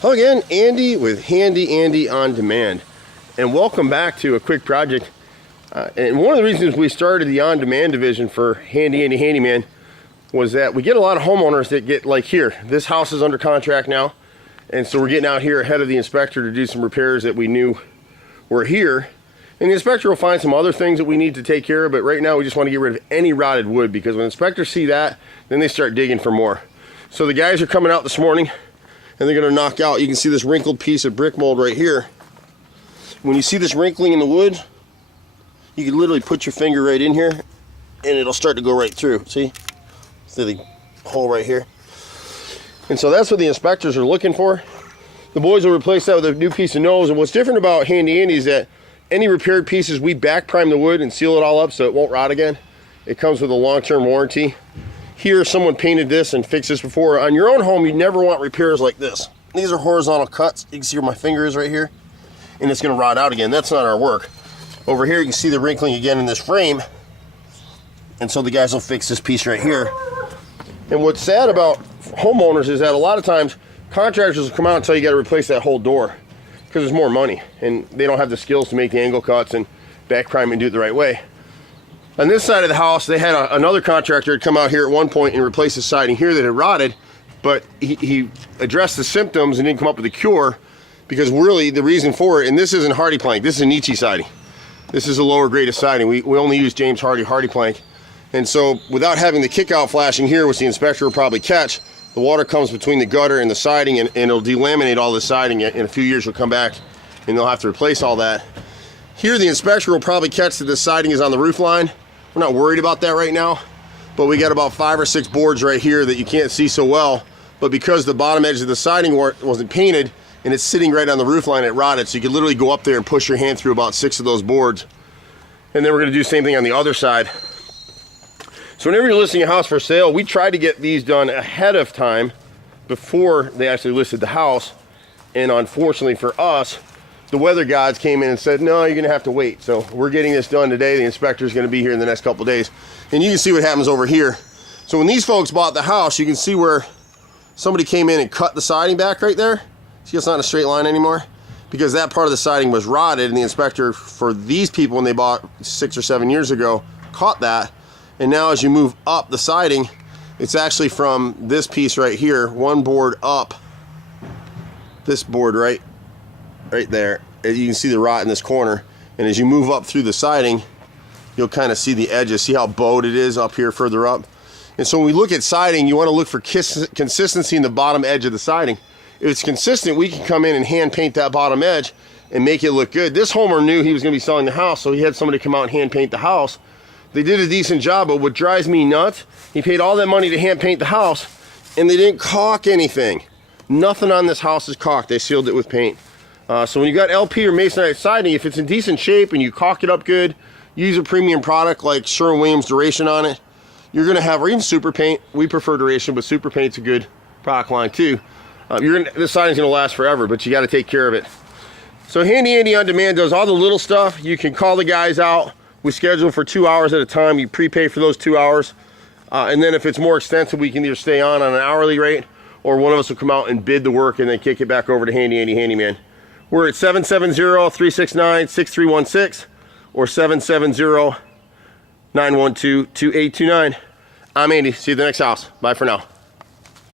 Hello again, Andy with Handy Andy On Demand, and welcome back to a quick project. And one of the reasons we started the On Demand division for Handy Andy Handyman was that we get a lot of homeowners that get, like here, this house is under contract now, and so we're getting out here ahead of the inspector to do some repairs that we knew were here. And the inspector will find some other things that we need to take care of, but right now we just want to get rid of any rotted wood, because when inspectors see that, then they start digging for more. So the guys are coming out this morning, and they're going to knock out, you can see this wrinkled piece of brick mold right here. When you see this wrinkling in the wood, you can literally put your finger right in here, and it'll start to go right through. See the hole right here? And so that's what the inspectors are looking for. The boys will replace that with a new piece of nose. And what's different about Handy Andy is that any repaired pieces, we back prime the wood and seal it all up so it won't rot again. It comes with a long-term warranty. Here, someone painted this and fixed this before. On your own home, you never want repairs like this. These are horizontal cuts. You can see where my finger is right here, and it's going to rot out again. That's not our work. Over here, you can see the wrinkling again in this frame, and so the guys will fix this piece right here. And what's sad about homeowners is that a lot of times contractors will come out and tell you got to replace that whole door because there's more money, and they don't have the skills to make the angle cuts and back prime and do it the right way. On this side of the house, they had another contractor come out here at one point and replace the siding here that had rotted, but he addressed the symptoms and didn't come up with a cure, because really the reason for it, and this isn't hardy plank, this is Nietzsche siding. This is a lower grade of siding. We only use James hardy plank. And so without having the kick out flashing here, which the inspector will probably catch, the water comes between the gutter and the siding, and it'll delaminate all the siding. In a few years you'll come back and they'll have to replace all that. Here the inspector will probably catch that the siding is on the roof line. We're not worried about that right now, but we got about 5 or 6 boards right here that you can't see so well, but because the bottom edge of the siding wasn't painted and it's sitting right on the roof line, it rotted, so you could literally go up there and push your hand through about 6 of those boards. And then we're going to do the same thing on the other side. So whenever you're listing a house for sale, we try to get these done ahead of time before they actually listed the house, and unfortunately for us, the weather gods came in and said, no, you're gonna have to wait. So we're getting this done today. The inspector's gonna be here in the next couple of days. And you can see what happens over here. So when these folks bought the house, you can see where somebody came in and cut the siding back right there. See, it's not in a straight line anymore, because that part of the siding was rotted, and the inspector for these people, when they bought 6 or 7 years ago, caught that. And now as you move up the siding, it's actually from this piece right here, one board up, this board right there, you can see the rot in this corner, and as you move up through the siding, you'll kind of see the edges. See how bowed it is up here further up? And so when we look at siding, you want to look for consistency in the bottom edge of the siding. If it's consistent, we can come in and hand paint that bottom edge and make it look good. This homeowner knew he was going to be selling the house, so he had somebody come out and hand paint the house. They did a decent job, but what drives me nuts, he paid all that money to hand paint the house, and they didn't caulk anything. Nothing on this house is caulked. They sealed it with paint. So when you got LP or masonite siding, if it's in decent shape and you caulk it up good, use a premium product like Sherwin-Williams Duration on it, you're going to have, or even super paint. We prefer Duration, but super paint's a good product line too. This siding's going to last forever, but you got to take care of it. So Handy Andy On Demand does all the little stuff. You can call the guys out. We schedule for 2 hours at a time. You prepay for those 2 hours. And then if it's more extensive, we can either stay on an hourly rate, or one of us will come out and bid the work and then kick it back over to Handy Andy Handyman. We're at 770-369-6316 or 770-912-2829. I'm Andy. See you at the next house. Bye for now.